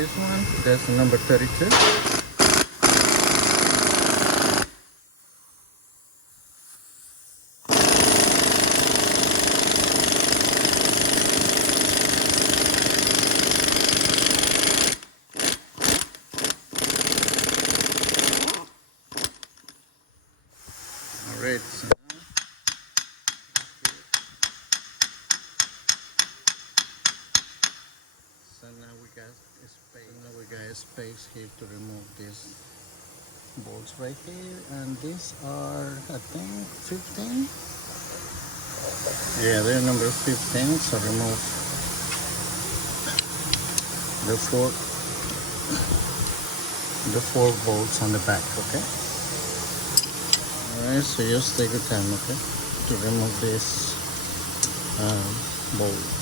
this one, that's number 32. Alright, so now we got space. Now we got space here to remove these bolts right here, and these are, I think, 15. Yeah, they're number 15. So remove the four bolts on the back. Okay. Alright, so just take your time, okay, to remove this bolt.